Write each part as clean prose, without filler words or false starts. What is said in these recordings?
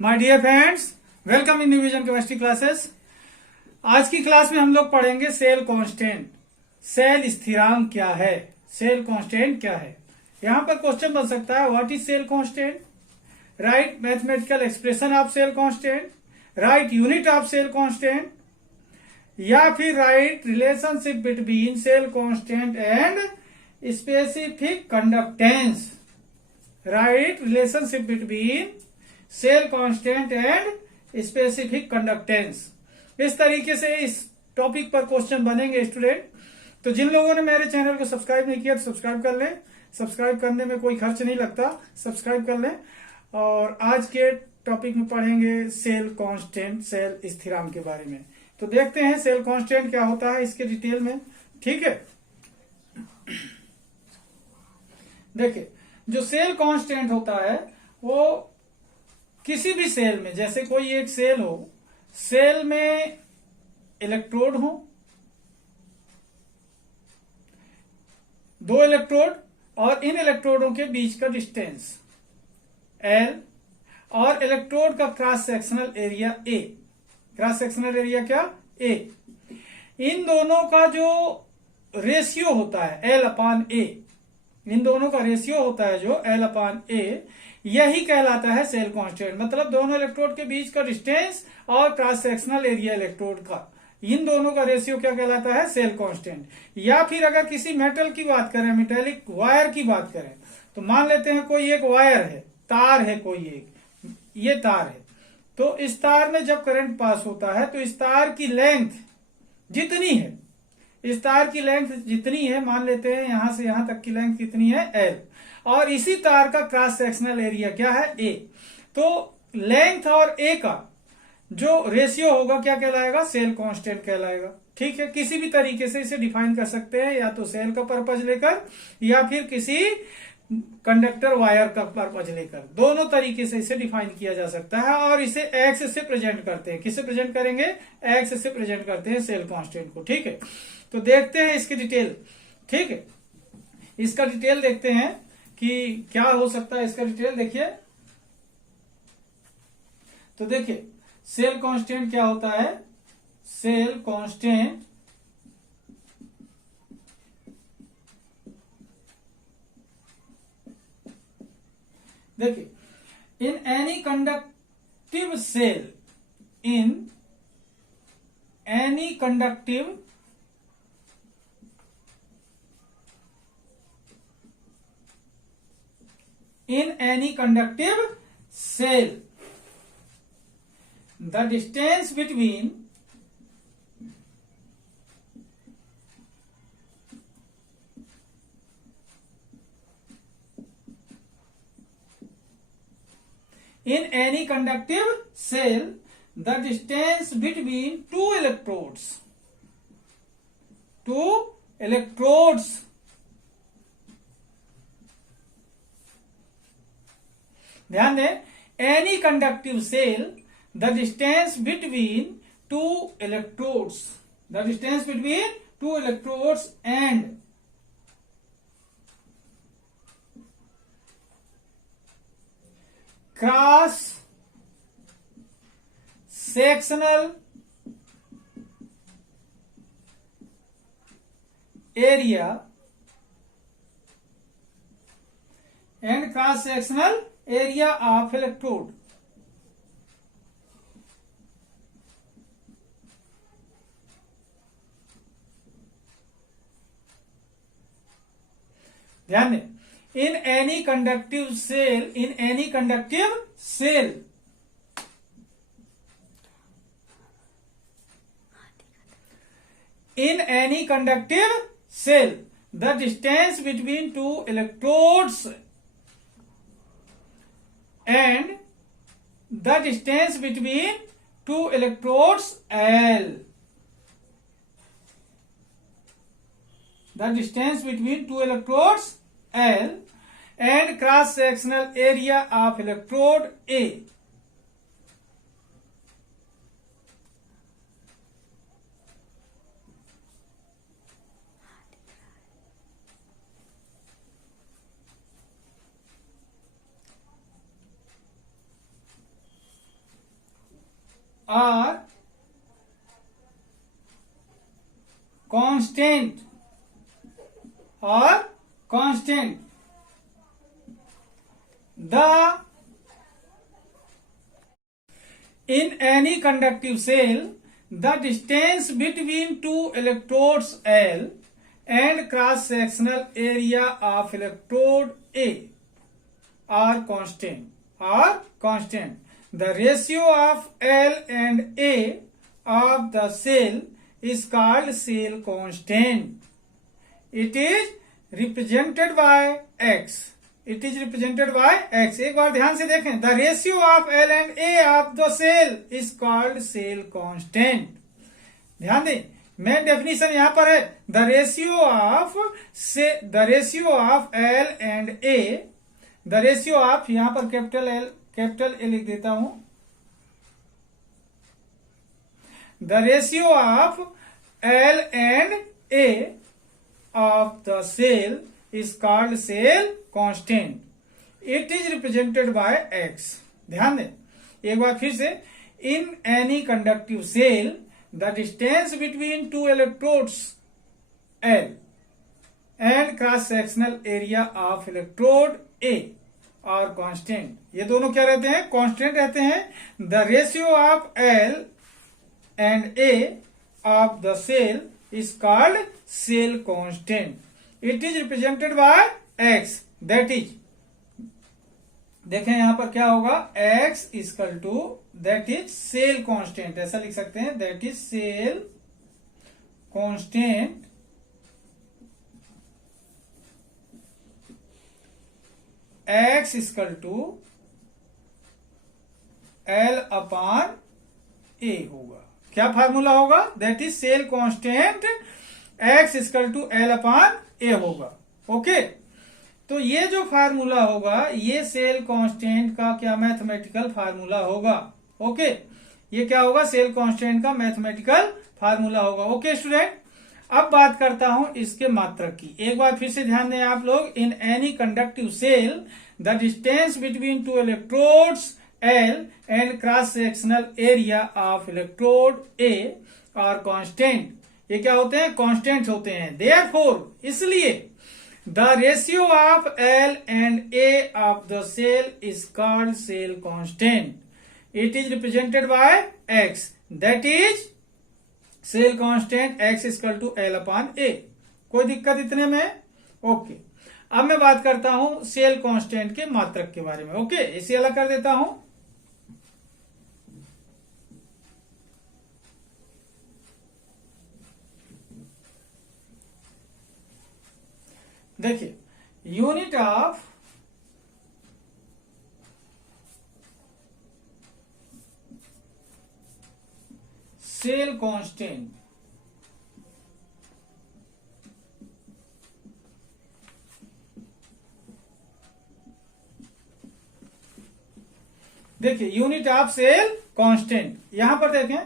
My dear friends, welcome in division chemistry classes. आज की class में हम लोग पढ़ेंगे सेल कांस्टेंट। सेल स्थिरांक क्या है, सेल कांस्टेंट क्या है। यहां पर क्वेश्चन बन सकता है, what is cell constant, write mathematical expression of cell constant, write unit of cell constant, या फिर write relationship between cell constant and specific conductance. Write relationship between cell constant and specific conductance. इस तरीके से इस topic पर question बनेंगे student. तो जिन लोगों ने मेरे चैनल को सब्सक्राइब नहीं किया तो सब्सक्राइब कर लें। सब्सक्राइब करने में कोई खर्च नहीं लगता, सब्सक्राइब कर लें। और आज के टॉपिक में पढ़ेंगे सेल कांस्टेंट, सेल स्थिरांक के बारे में। तो देखते हैं सेल कांस्टेंट क्या होता है इसके डिटेल में। ठीक है, देखिए जो सेल कांस्टेंट होता है वो किसी भी सेल में, जैसे कोई एक सेल हो, सेल में इलेक्ट्रोड हो, दो इलेक्ट्रोड और इन इलेक्ट्रोडों के बीच का डिस्टेंस L और इलेक्ट्रोड का cross sectional area A। Cross sectional area क्या, A। इन दोनों का जो रेशियो होता है L/A, इन दोनों का रेशियो होता है जो L/A, यही कहलाता है सेल कांस्टेंट। मतलब दोनों इलेक्ट्रोड के बीच का डिस्टेंस और क्रॉस सेक्शनल एरिया इलेक्ट्रोड का, इन दोनों का रेशियो क्या कहलाता है, सेल कांस्टेंट। या फिर अगर किसी मेटल की बात करें, मेटेलिक वायर की बात करें, तो मान लेते हैं कोई एक वायर है, तार है, कोई एक ये तार है। तो इस तार में जब करंट पास होता है तो इस तार की लेंथ जितनी है, इस तार की लेंथ जितनी है, मान लेते हैं यहां से यहां तक की लेंथ कितनी है, L, और इसी तार का क्रॉस सेक्शनल एरिया क्या है, A। तो लेंथ और A का जो रेशियो होगा क्या कहलाएगा, सेल कांस्टेंट कहलाएगा। ठीक है, किसी भी तरीके से इसे डिफाइन कर सकते हैं, या तो सेल का पर्पज लेकर या फिर किसी कंडक्टर वायर का पर्पज लेकर, दोनों तरीके से इसे डिफाइन किया जा सकता है। और इसे एक्स से प्रेजेंट करते हैं, किससे प्रेजेंट करेंगे, एक्स से प्रेजेंट करते हैं सेल कांस्टेंट को। ठीक है, तो देखते हैं इसकी डिटेल। ठीक है, इसका डिटेल देखते हैं कि क्या हो सकता है। इसका डिटेल देखिए, तो देखिए सेल कांस्टेंट क्या होता है। सेल कांस्टेंट देखिए, in any conductive cell, in any conductive in any conductive cell, the distance between in any conductive cell, the distance between two electrodes ध्यान दें, any conductive cell, the distance between two electrodes, the distance between two electrodes and cross sectional area and cross sectional area of electrode. ध्यान दें, in any conductive cell, in any conductive cell, in any conductive cell, the distance between two electrodes and the distance between two electrodes L, the distance between two electrodes L and cross sectional area of electrode A। are constant or constant. In any conductive cell, the distance between two electrodes L and cross-sectional area of electrode A are constant. The ratio of L and A of the cell is called cell constant. It is represented by X. एक बार ध्यान से देखें. The ratio of L and A of the cell is called cell constant. ध्यान दें, main definition यहां पर है. The ratio of L and A, the ratio of, यहां पर कैपिटल L लिख देता हूं. The ratio of L and A of the cell is called cell constant. It is represented by X. ध्यान दें, एक बार फिर से. In any conductive cell, the distance between two electrodes L and cross-sectional area of electrode A are constant. ये दोनों क्या रहते हैं? Constant रहते हैं. The ratio of L and A of the cell is called cell constant. It is represented by X. That is, देखें यहां पर क्या होगा? X equal to, that is cell constant, ऐसा लिख सकते हैं. That is cell constant X equal to L upon A होगा. क्या फार्मूला होगा? That is cell constant X equal to L upon A होगा. ओके, तो ये जो फार्मूला होगा, ये सेल कांस्टेंट का क्या मैथमेटिकल फार्मूला होगा. ओके, ये क्या होगा? सेल कांस्टेंट का मैथमेटिकल फार्मूला होगा. ओके स्टूडेंट, अब बात करता हूं इसके मात्रक की. एक बार फिर से ध्यान दें आप लोग. In any conductive cell, the distance between two electrodes L and cross sectional area of electrode A are constant. ये क्या होते हैं? कांस्टेंट होते हैं. देयरफॉर, इसलिए the ratio of L and A of the cell is called cell constant. It is represented by X. That is cell constant X is equal to L upon A. कोई दिक्कत इतने में? Okay, अब मैं बात करता हूं सेल कांस्टेंट के मात्रक के बारे में. ओके, इसे अलग कर देता हूं. देखिए, यूनिट ऑफ सेल कांस्टेंट. देखिए, यूनिट ऑफ सेल कांस्टेंट, यहां पर देखें,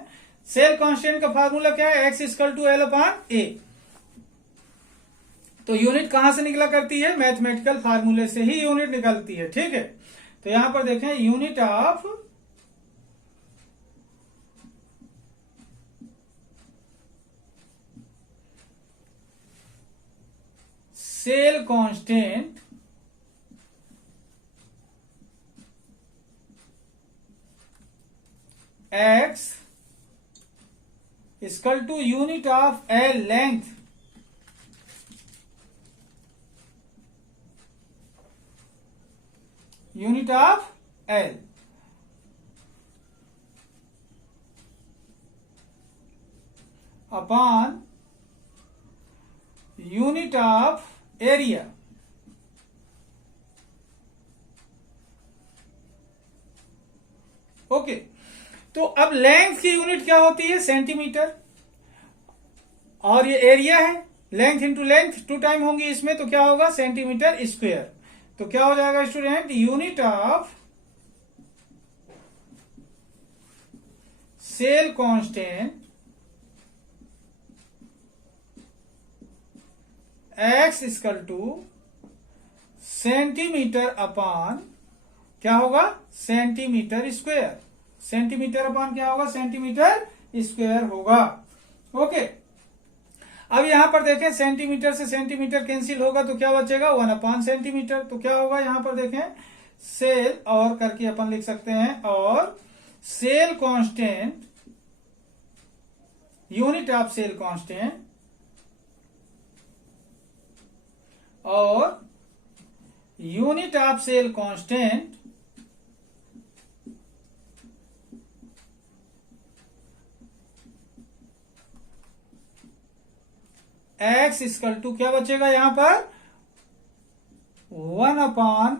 सेल कांस्टेंट का फार्मूला क्या है? X equal to L upon A. तो यूनिट कहां से निकला करती है? मैथमेटिकल फार्मूले से ही यूनिट निकलती है. ठीक है, तो यहां पर देखें, unit of cell constant X equal to unit of L length unit of L upon unit of area. Okay, तो अब लेंथ की यूनिट क्या होती है? सेंटीमीटर. और ये एरिया है, लेंथ इंटू लेंथ 2 टाइम होंगी इसमें, तो क्या होगा? Centimetre square. तो क्या हो जाएगा student? Unit of cell constant X equal to centimetre upon क्या होगा? Centimetre square. सेंटीमीटर अपॉन क्या होगा, सेंटीमीटर स्क्वायर होगा। ओके, अब यहां पर देखें सेंटीमीटर से सेंटीमीटर कैंसिल होगा तो क्या बचेगा, 1 अपॉन सेंटीमीटर। तो क्या होगा यहां पर देखें, सेल और करके अपन लिख सकते हैं, और cell constant, unit of cell constant और unit of cell constant X equal to क्या बचेगा यहां पर, 1 अपॉन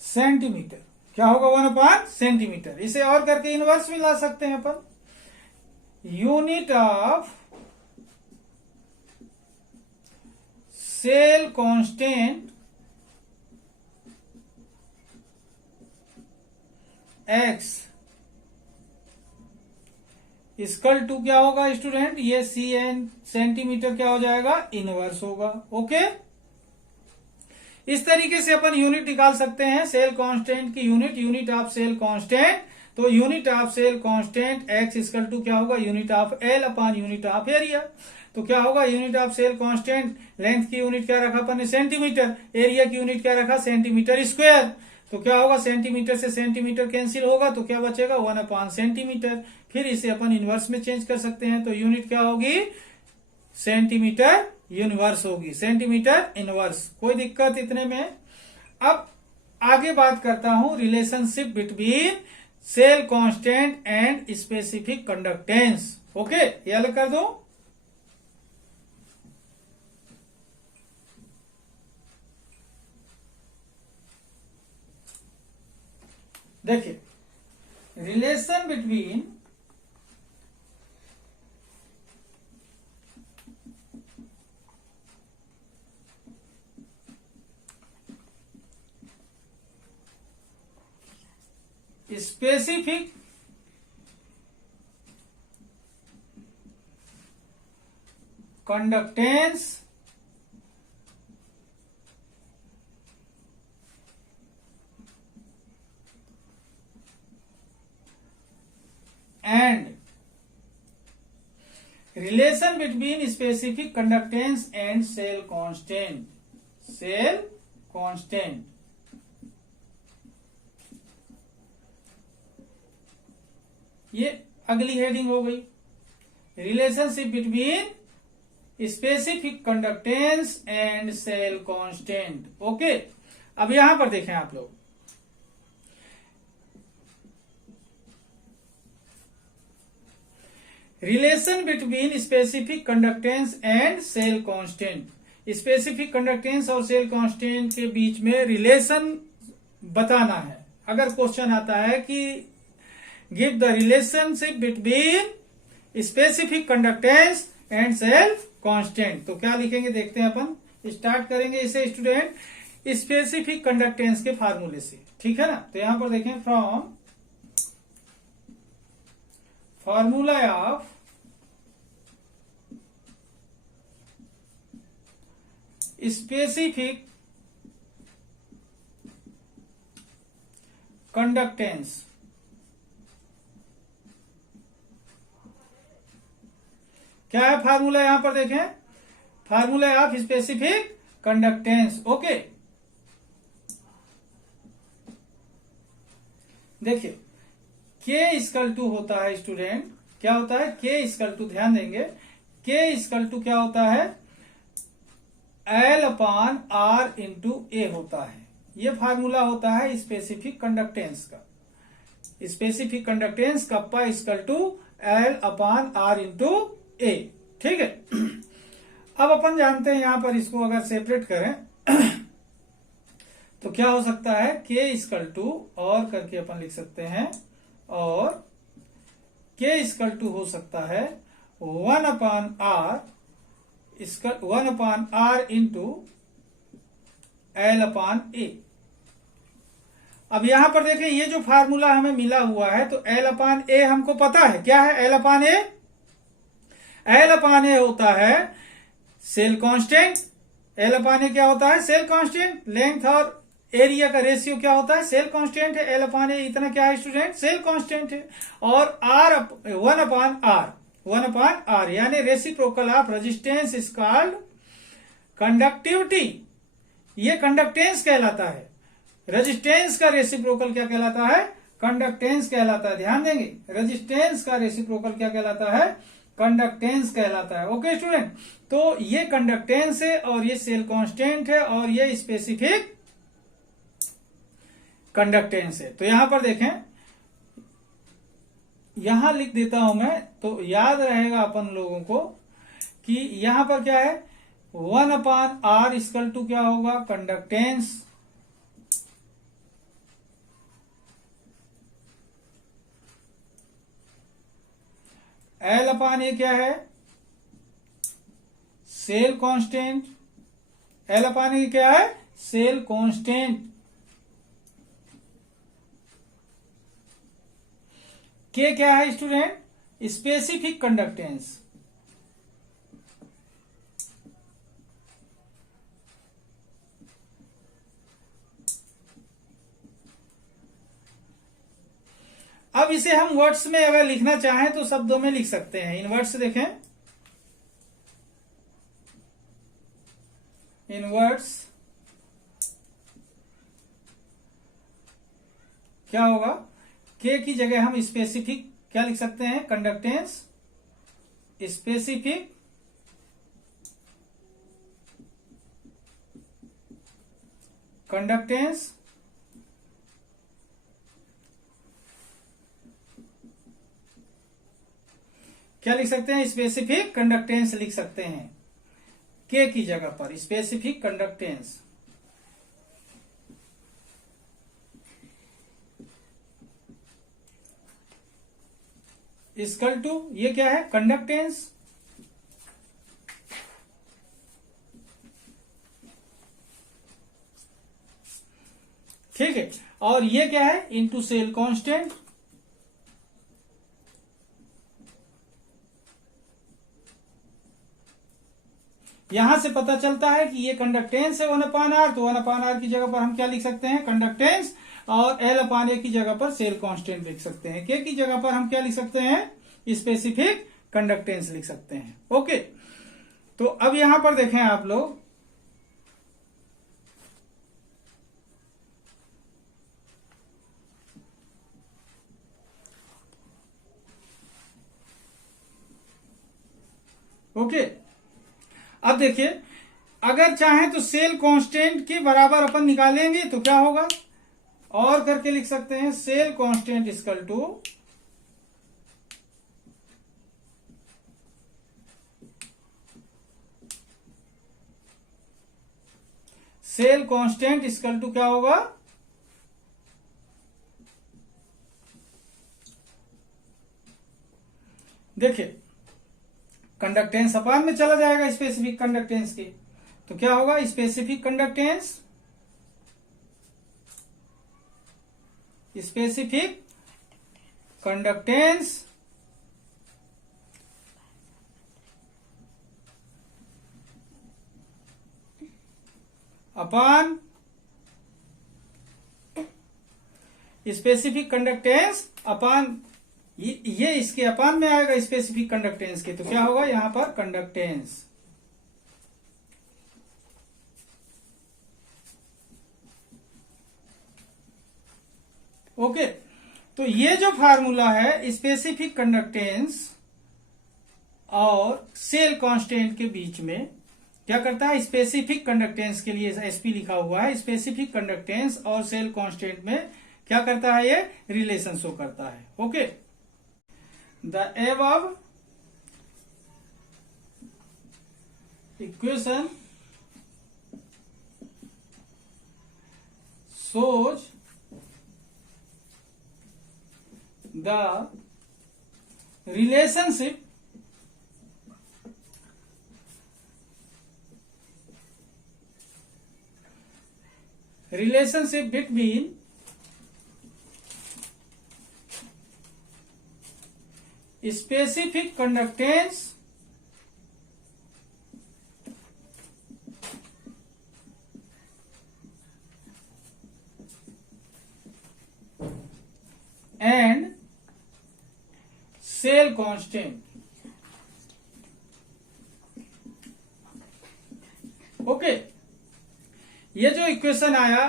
सेंटीमीटर। क्या होगा, 1 अपॉन सेंटीमीटर। इसे और करके इनवर्स में ला सकते हैं अपन, unit of cell constant X equal to क्या होगा स्टूडेंट, ये सेंटीमीटर क्या हो जाएगा, इनवर्स होगा। ओके, इस तरीके से अपन यूनिट निकाल सकते हैं सेल कांस्टेंट की unit, unit of cell constant. तो unit of cell constant X equal to क्या होगा, unit of L upon unit of area. तो क्या होगा, unit of cell constant, length की यूनिट क्या रखा अपन ने, सेंटीमीटर, एरिया की यूनिट क्या रखा, सेंटीमीटर स्क्वायर। तो क्या होगा, सेंटीमीटर से सेंटीमीटर कैंसिल होगा तो क्या बचेगा, 1 अपॉन सेंटीमीटर। फिर इसे अपन इनवर्स में चेंज कर सकते हैं, तो यूनिट क्या होगी, सेंटीमीटर यूनिवर्स होगी, सेंटीमीटर इनवर्स। कोई दिक्कत इतने में। अब आगे बात करता हूं relationship between cell constant and specific conductance. Okay, ये अलग कर दो। देखिए, relation between specific conductance and relation between specific conductance and cell constant, cell constant। ये अगली हेडिंग हो गई, relationship between specific conductance and cell constant. Okay, अब यहां पर देखें आप लोग, relation between specific conductance and cell constant. Specific conductance और सेल कांस्टेंट के बीच में रिलेशन बताना है। अगर क्वेश्चन आता है कि give the relationship between specific conductance and cell constant, तो क्या लिखेंगे देखते हैं अपन। स्टार्ट करेंगे इसे स्टूडेंट स्पेसिफिक कंडक्टेंस के फार्मूले से, ठीक है ना। तो यहां पर देखें, from formula of specific conductance, क्या है फार्मूला, यहां पर देखें, formula of specific conductance. Okay, देखिए K इक्वल टू होता है स्टूडेंट, क्या होता है, K इक्वल टू, ध्यान देंगे, K इक्वल टू क्या होता है, L upon R into A होता है। ये फार्मूला होता है स्पेसिफिक कंडक्टेंस का। Specific conductance kappa equal to L upon R into A, ठीक है। अब अपन जानते हैं यहां पर इसको अगर सेपरेट करें तो क्या हो सकता है, K इक्वल टू और करके अपन लिख सकते हैं, और K इक्वल टू हो सकता है 1 upon R into L upon A। अब यहां पर देखें, ये जो फार्मूला हमें मिला हुआ है, तो L अपॉन A हमको पता है क्या है, L upon A, L upon A होता है cell constant. L upon A क्या होता है, सेल कांस्टेंट। लेंथ और एरिया का रेशियो क्या होता है, सेल कांस्टेंट है, एल अपान ए इतना क्या है स्टूडेंट, सेल कांस्टेंट है, और आर 1/r यानी reciprocal of resistance is called conductivity, ये कंडक्टेंस कहलाता है। रेजिस्टेंस का रेसिप्रोकल क्या कहलाता है, कंडक्टेंस कहलाता है। ध्यान देंगे, रेजिस्टेंस का रेसिप्रोकल क्या कहलाता है, कंडक्टेंस कहलाता है। ओके स्टूडेंट, तो ये कंडक्टेंस है और ये सेल कांस्टेंट है और ये स्पेसिफिक कंडक्टेंस है। तो यहां पर देखें, यहां लिख देता हूं मैं, तो याद रहेगा अपन लोगों को कि यहां पर क्या है, 1/r इक्वल टू क्या होगा, कंडक्टेंस, एल अपान ए क्या है, सेल कांस्टेंट, एल अपान ए क्या है, सेल कांस्टेंट, के क्या है स्टूडेंट, स्पेसिफिक कंडक्टेंस, अब इसे हम वर्ड्स में अगर लिखना चाहें तो शब्दों में लिख सकते हैं। इन वर्ड्स देखें, इन वर्ड्स क्या होगा, के की जगह हम स्पेसिफिक क्या लिख सकते हैं, कंडक्टेंस, स्पेसिफिक कंडक्टेंस, क्या लिख सकते हैं, स्पेसिफिक कंडक्टेंस लिख सकते हैं के की जगह पर, स्पेसिफिक कंडक्टेंस। इक्वल टू ये क्या है, कंडक्टेंस, ठीक है, और ये क्या है, इनटू सेल कांस्टेंट, यहां से पता चलता है कि ये कंडक्टेंस है 1/r, तो 1/r की जगह पर हम क्या लिख सकते हैं, कंडक्टेंस, और एल अपान ए की जगह पर सेल कांस्टेंट लिख सकते हैं, के की जगह पर हम क्या लिख सकते हैं, स्पेसिफिक कंडक्टेंस लिख सकते हैं। ओके, तो अब यहां पर देखें आप लोग, ओके, अब देखिए, अगर चाहें तो सेल कांस्टेंट के बराबर अपन निकालेंगे तो क्या होगा, और करके लिख सकते हैं, cell constant equal to cell constant equal to क्या होगा, देखिए कंडक्टेंस अपान में चला जाएगा स्पेसिफिक कंडक्टेंस के, तो क्या होगा, स्पेसिफिक कंडक्टेंस, स्पेसिफिक कंडक्टेंस अपान स्पेसिफिक कंडक्टेंस अपान, ये इसके अपान में आएगा स्पेसिफिक कंडक्टेंस के, तो क्या होगा यहां पर कंडक्टेंस। ओके, तो ये जो फार्मूला है स्पेसिफिक कंडक्टेंस और सेल कांस्टेंट के बीच में क्या करता है, स्पेसिफिक कंडक्टेंस के लिए एसपी लिखा हुआ है, स्पेसिफिक कंडक्टेंस और सेल कांस्टेंट में क्या करता है, ये रिलेशन शो करता है। Okay, the above equation shows the relationship between specific conductance cell constant. Okay, ये जो इक्वेशन आया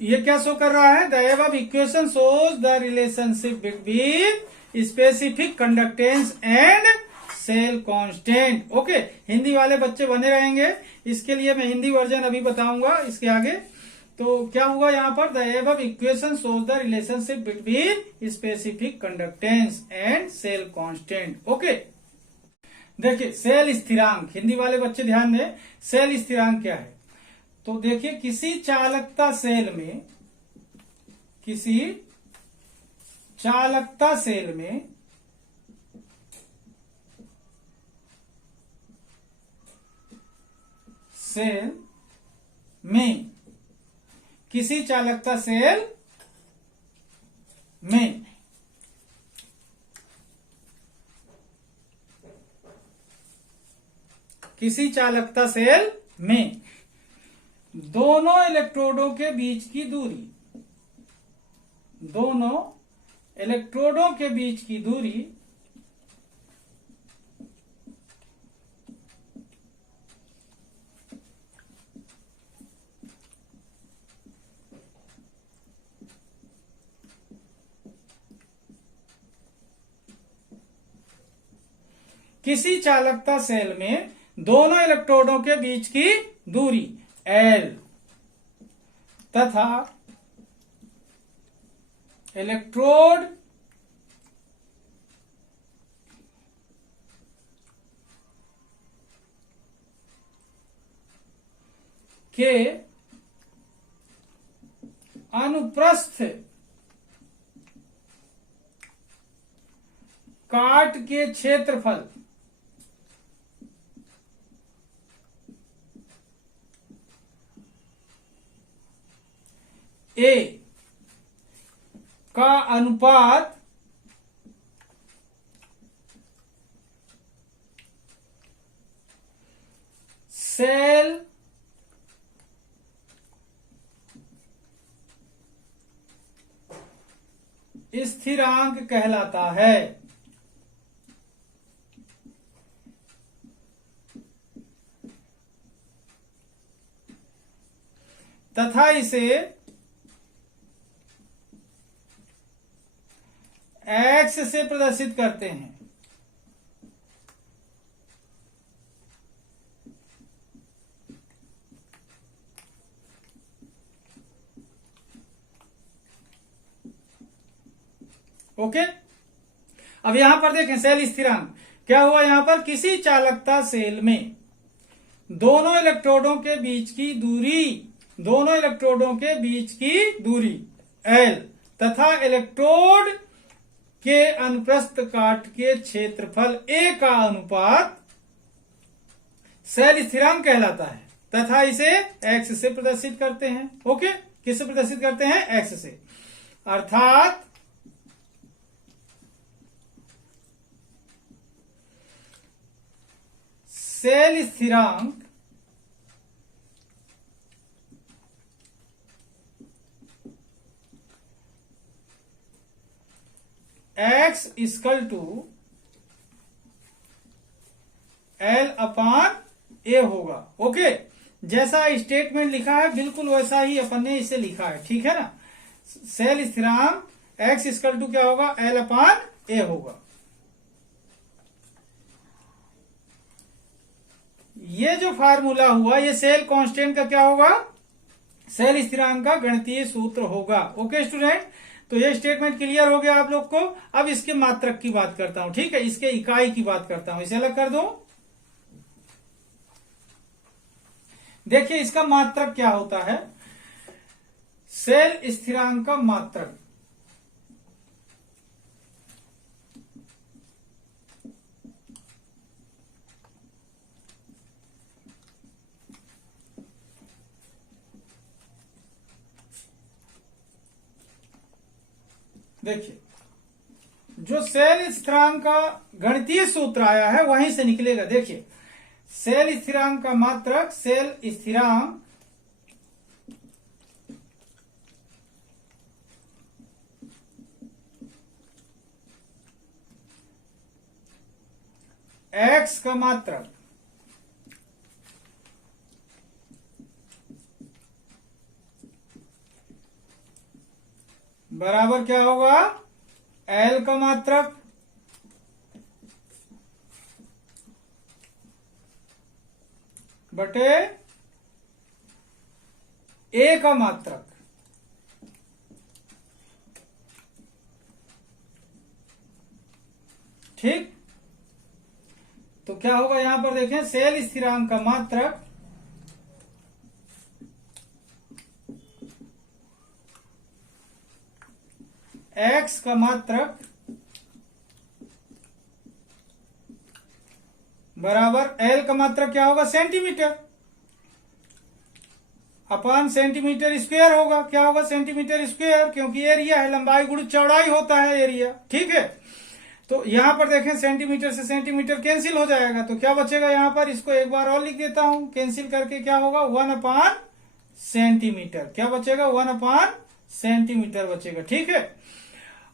ये क्या शो कर रहा है? The above equation shows the relationship between specific conductance and cell constant. Okay, Hindi वाले बच्चे बने रहेंगे, इसके लिए मैं हिंदी वर्जन अभी बताऊंगा इसके आगे। तो क्या हुआ यहाँ पर? The above equation shows the relationship between specific conductance and cell constant. Okay, देखिए सेल स्थिरांक, हिंदी वाले बच्चे ध्यान दें, सेल स्थिरांक क्या है? तो देखिए किसी चालकता सेल में, किसी चालकता सेल में किसी चालकता सेल में किसी चालकता सेल में दोनों इलेक्ट्रोडों के बीच की दूरी, दोनों इलेक्ट्रोडों के बीच की दूरी किसी चालकता सेल में दोनों इलेक्ट्रोडों के बीच की दूरी L तथा इलेक्ट्रोड के अनुप्रस्थ काट के क्षेत्रफल A का अनुपात सेल स्थिरांक कहलाता है। तथा इसे X से प्रदर्शित करते हैं। ओके, अब यहां पर देखें सेल स्थिरांक क्या हुआ? यहां पर किसी चालकता सेल में दोनों इलेक्ट्रोडों के बीच की दूरी, दोनों इलेक्ट्रोडों के बीच की दूरी L तथा इलेक्ट्रोड के अनुप्रस्थ काट के क्षेत्रफल A का अनुपात सेल स्थिरांक कहलाता है। तथा इसे X से प्रदर्शित करते हैं। ओके, किससे प्रदर्शित करते हैं? X से। अर्थात सेल स्थिरांक X equal to L upon A होगा। ओके, जैसा स्टेटमेंट लिखा है बिल्कुल वैसा ही अपन ने इसे लिखा है, ठीक है ना। सेल स्थिरांक X इक्वल टू क्या होगा? L अपान A होगा। ये जो फार्मूला हुआ ये सेल कांस्टेंट का क्या होगा? सेल स्थिरांक का गणितीय सूत्र होगा। ओके स्टूडेंट, तो ये स्टेटमेंट क्लियर हो गया आप लोग को। अब इसके मात्रक की बात करता हूं, ठीक है, इसके इकाई की बात करता हूं। इसे अलग कर दो। देखिए इसका मात्रक क्या होता है? सेल स्थिरांक का मात्रक देखिए जो सेल स्थिरांक का गणितीय सूत्र आया है वहीं से निकलेगा। देखिए सेल स्थिरांक का मात्रक, सेल स्थिरांक एक्स का मात्रक बराबर क्या होगा, एल का मात्रक बटे ए का मात्रक। ठीक, तो क्या होगा यहां पर देखें, सेल स्थिरांक का मात्रक एक्स का मात्रक बराबर एल का मात्रक क्या होगा, सेंटीमीटर अपान सेंटीमीटर स्क्वायर होगा। क्या होगा, सेंटीमीटर स्क्वायर, क्योंकि एरिया है, लंबाई गुणा चौड़ाई होता है एरिया। ठीक है, तो यहां पर देखें सेंटीमीटर से सेंटीमीटर कैंसिल हो जाएगा, तो क्या बचेगा यहां पर, इसको एक बार और लिख देता हूं, कैंसिल करके क्या होगा, 1 सेंटीमीटर। क्या बचेगा, 1 सेंटीमीटर बचेगा। ठीक है,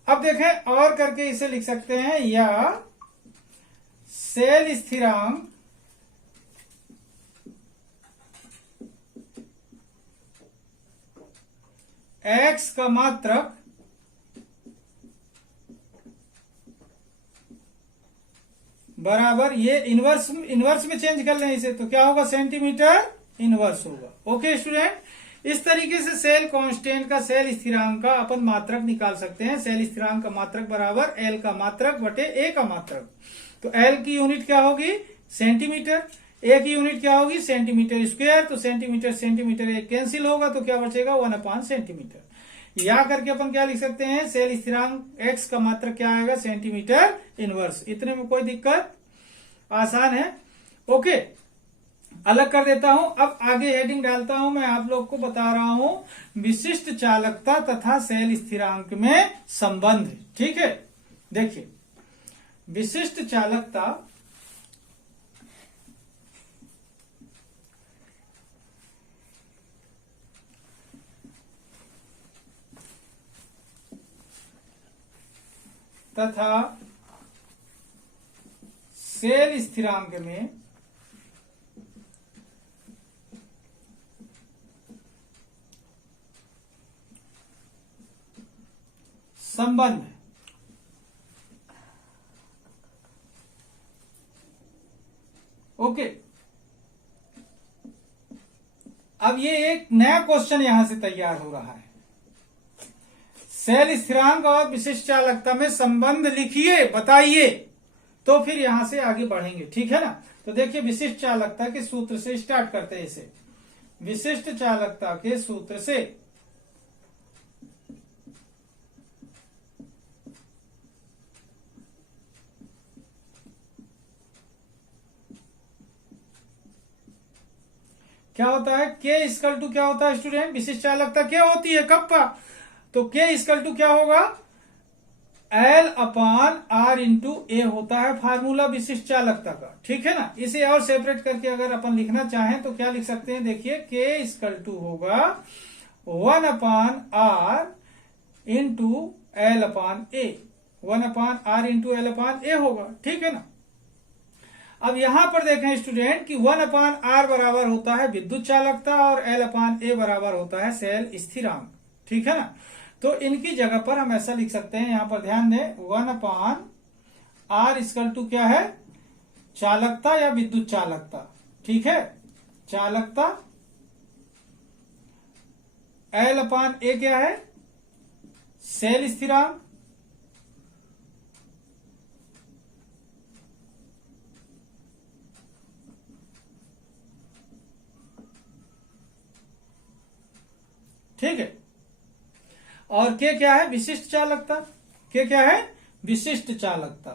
अब देखें और करके इसे लिख सकते हैं, या सेल स्थिरांक एक्स का मात्रक बराबर, ये इनवर्स में चेंज कर लें इसे, तो क्या होगा, सेंटीमीटर इनवर्स होगा। ओके स्टूडेंट, इस तरीके से सेल कांस्टेंट का, सेल स्थिरांक का अपन मात्रक निकाल सकते हैं। सेल स्थिरांक का मात्रक बराबर एल का मात्रक बटे ए का मात्रक। तो एल की यूनिट क्या होगी, सेंटीमीटर, ए की यूनिट क्या होगी, सेंटीमीटर स्क्वायर। तो सेंटीमीटर सेंटीमीटर एक कैंसिल होगा, तो क्या बचेगा, 1 सेंटीमीटर। या करके अपन क्या लिख सकते हैं, सेल स्थिरांक एक्स का मात्रक क्या आएगा, सेंटीमीटर इनवर्स। इतने में कोई दिक्कत, आसान है। ओके, अलग कर देता हूं। अब आगे हेडिंग डालता हूं, मैं आप लोग को बता रहा हूं विशिष्ट चालकता तथा सेल स्थिरांक में संबंध। ठीक है, देखिए विशिष्ट चालकता तथा सेल स्थिरांक में संबंध। ओके, अब ये एक नया क्वेश्चन यहां से तैयार हो रहा है, सेल स्थिरांक और विशिष्ट चालकता में संबंध लिखिए, बताइए, तो फिर यहां से आगे बढ़ेंगे। ठीक है ना, तो देखिए विशिष्ट चालकता के सूत्र से स्टार्ट करते हैं इसे। विशिष्ट चालकता के सूत्र से क्या होता है, के इक्वल टू क्या होता है स्टूडेंट, विशिष्ट चालकता क्या होती है, कब का, तो के इक्वल टू क्या होगा, एल अपान आर इंटू ए होता है फार्मूला विशिष्ट चालकता का। ठीक है ना, इसे और सेपरेट करके अगर अपन लिखना चाहें तो क्या लिख सकते हैं, देखिए के इक्वल टू होगा 1 upon R into L upon A, 1 upon R into L upon A होगा। ठीक है ना, अब यहां पर देखें स्टूडेंट कि 1 अपान आर बराबर होता है विद्युत चालकता और एल अपान ए बराबर होता है सेल स्थिरांक। ठीक है ना, तो इनकी जगह पर हम ऐसा लिख सकते हैं, यहां पर ध्यान दें, 1 अपान आर इक्वल टू क्या है, चालकता या विद्युत चालकता। ठीक है, चालकता, एल अपान ए क्या है, सेल स्थिरांक, ठीक है, और के क्या है, विशिष्ट चालकता। के क्या है, विशिष्ट चालकता।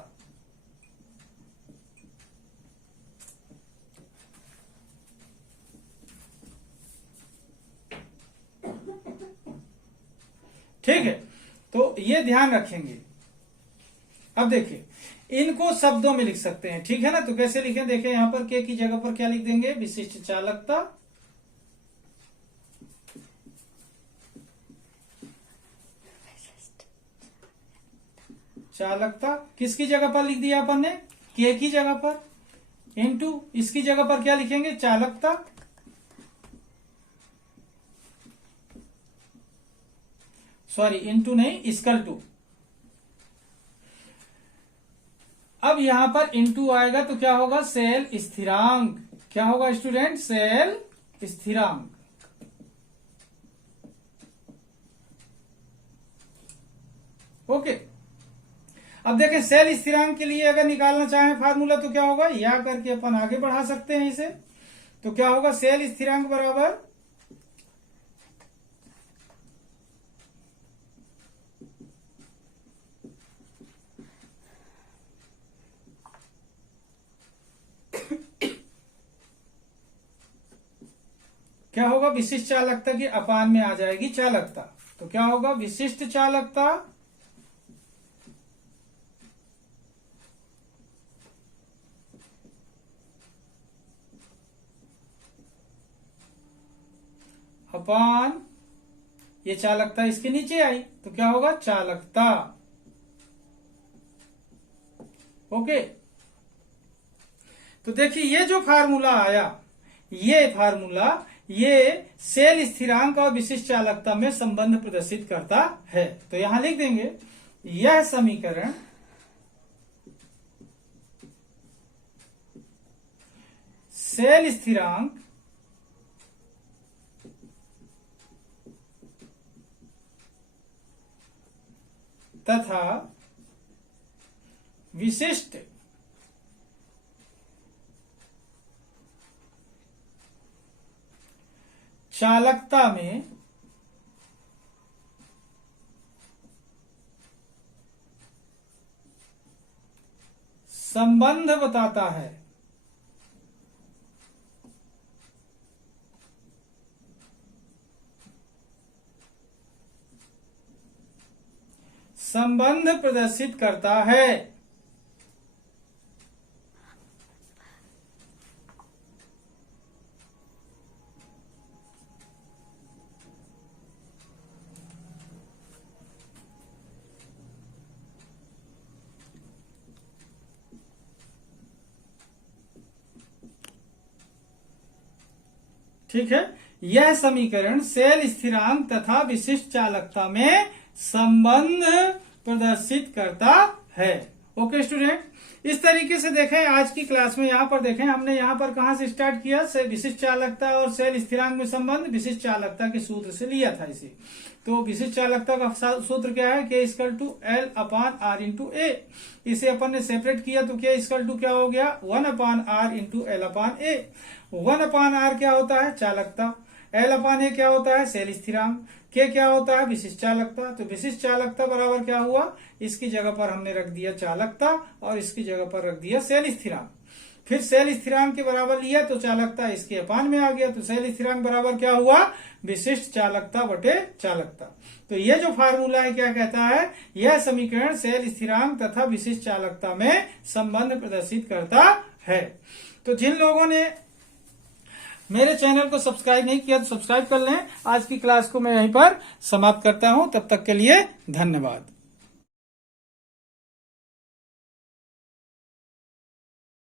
ठीक है, तो ये ध्यान रखेंगे। अब देखिए इनको शब्दों में लिख सकते हैं। ठीक है ना, तो कैसे लिखें, देखिए यहां पर के की जगह पर क्या लिख देंगे, विशिष्ट चालकता, चालकता किसकी जगह पर लिख दिया अपन ने, के की जगह पर, इंटू इसकी जगह पर क्या लिखेंगे, चालकता, सॉरी इंटू नहीं, इक्वल टू। अब यहां पर इंटू आएगा तो क्या होगा, सेल स्थिरांक। क्या होगा स्टूडेंट, सेल स्थिरांक। ओके, अब देखें सेल स्थिरांक के लिए अगर निकालना चाहें फार्मूला तो क्या होगा, या करके अपन आगे बढ़ा सकते हैं इसे। तो क्या होगा, सेल स्थिरांक बराबर क्या होगा, विशिष्ट चालकता की अपान में आ जाएगी चालकता। तो क्या होगा, विशिष्ट चालकता अपान ये चालकता इसके नीचे आई तो क्या होगा, चालकता। ओके, तो देखिए ये जो फार्मूला आया, ये फार्मूला ये सेल स्थिरांक और विशिष्ट चालकता में संबंध प्रदर्शित करता है। तो यहां लिख देंगे, यह समीकरण सेल स्थिरांक तथा विशिष्ट चालकता में संबंध बताता है। संबंध प्रदर्शित करता है। ठीक है, यह समीकरण सेल स्थिरांक तथा विशिष्ट चालकता में संबंध प्रदर्शित करता है। ओके स्टूडेंट, इस तरीके से देखें आज की क्लास में, यहां पर देखें हमने यहां पर कहां से स्टार्ट किया, से विशिष्ट चालकता और सेल स्थिरांक में संबंध विशिष्ट चालकता के सूत्र से लिया था इसे। तो विशिष्ट चालकता का सूत्र क्या है, K equal to L upon R into A. इसे अपन ने सेपरेट किया तो के इक्वल टू क्या हो गया, 1 upon R into L upon A. 1 upon R क्या होता है, चालकता, एल अपान ए क्या होता है, सेल स्थिरांक, के क्या होता है, विशिष्ट चालकता। तो विशिष्ट चालकता बराबर क्या हुआ, इसकी जगह पर हमने रख दिया चालकता और इसकी जगह पर रख दिया सेल स्थिरांक। फिर सेल स्थिरांक के बराबर लिया तो चालकता इसके अपान में आ गया। तो सेल स्थिरांक बराबर क्या हुआ, विशिष्ट चालकता बटे चालकता। तो ये जो फार्मूला है क्या कहता है, यह समीकरण सेल स्थिरांक तथा विशिष्ट चालकता में संबंध प्रदर्शित करता है। तो जिन लोगों ने मेरे चैनल को सब्सक्राइब नहीं किया तो सब्सक्राइब कर लें। आज की क्लास को मैं यहीं पर समाप्त करता हूं, तब तक के लिए धन्यवाद।